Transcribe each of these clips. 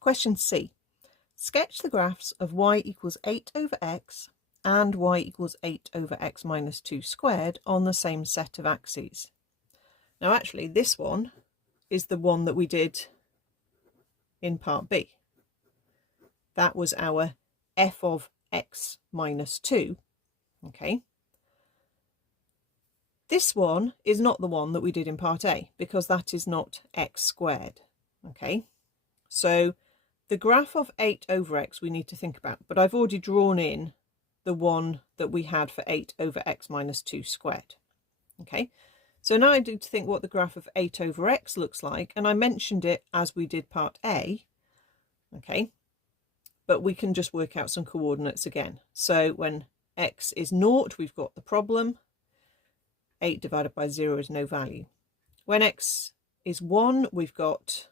Question C. Sketch the graphs of y equals 8 over x and y equals 8 over x minus 2 squared on the same set of axes. Now actually this one is the one that we did in part B. That was our f of x minus 2. Okay. This one is not the one that we did in part A because that is not x squared. Okay. So the graph of 8 over x we need to think about, but I've already drawn in the one that we had for 8 over x minus 2 squared. Okay, so now I need to think what the graph of 8 over x looks like, and I mentioned it as we did part A. Okay, but we can just work out some coordinates again. So when x is 0, we've got the problem. 8 divided by 0 is no value. When x is 1, we've got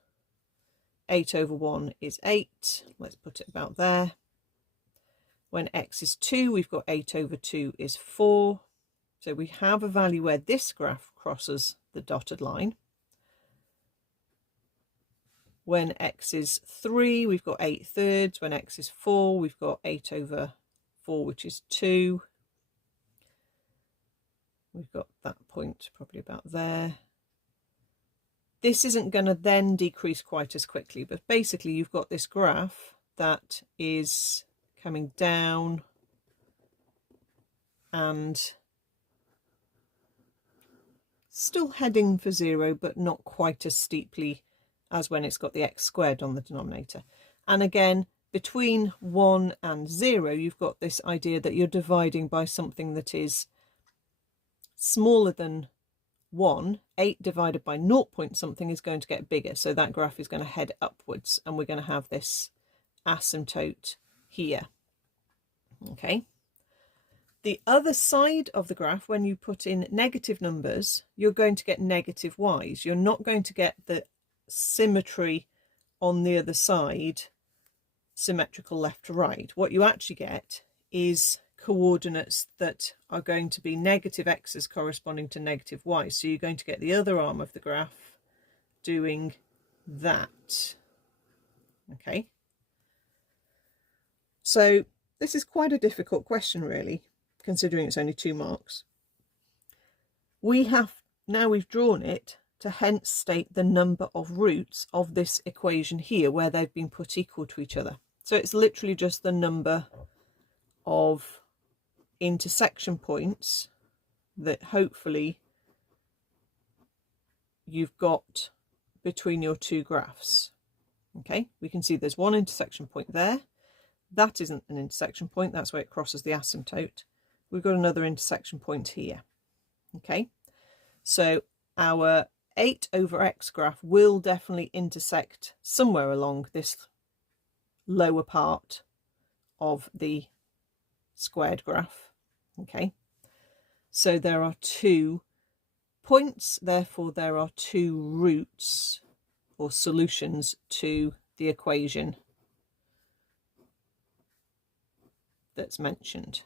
8 over 1 is 8. Let's put it about there. When x is 2, we've got 8 over 2 is 4. So we have a value where this graph crosses the dotted line. When x is 3, we've got 8/3. When x is 4, we've got 8 over 4, which is 2. We've got that point probably about there. This isn't going to then decrease quite as quickly, but basically you've got this graph that is coming down and still heading for 0, but not quite as steeply as when it's got the x squared on the denominator. And again, between 1 and 0, you've got this idea that you're dividing by something that is smaller than 1. 8 divided by 0 point something is going to get bigger, so that graph is going to head upwards, and we're going to have this asymptote here. Okay. The other side of the graph, when you put in negative numbers, you're going to get negative y's. You're not going to get the symmetry on the other side, symmetrical left to right. What you actually get is coordinates that are going to be negative x's corresponding to negative y's. So you're going to get the other arm of the graph doing that. Okay. So this is quite a difficult question, really, considering it's only 2 marks. We've drawn it to hence state the number of roots of this equation here where they've been put equal to each other. So it's literally just the number of intersection points that hopefully you've got between your 2 graphs. Okay, we can see there's one intersection point there. That isn't an intersection point, that's where it crosses the asymptote. We've got another intersection point here. Okay, so our 8 over x graph will definitely intersect somewhere along this lower part of the squared graph. Okay, so there are 2 points, therefore there are 2 roots or solutions to the equation that's mentioned.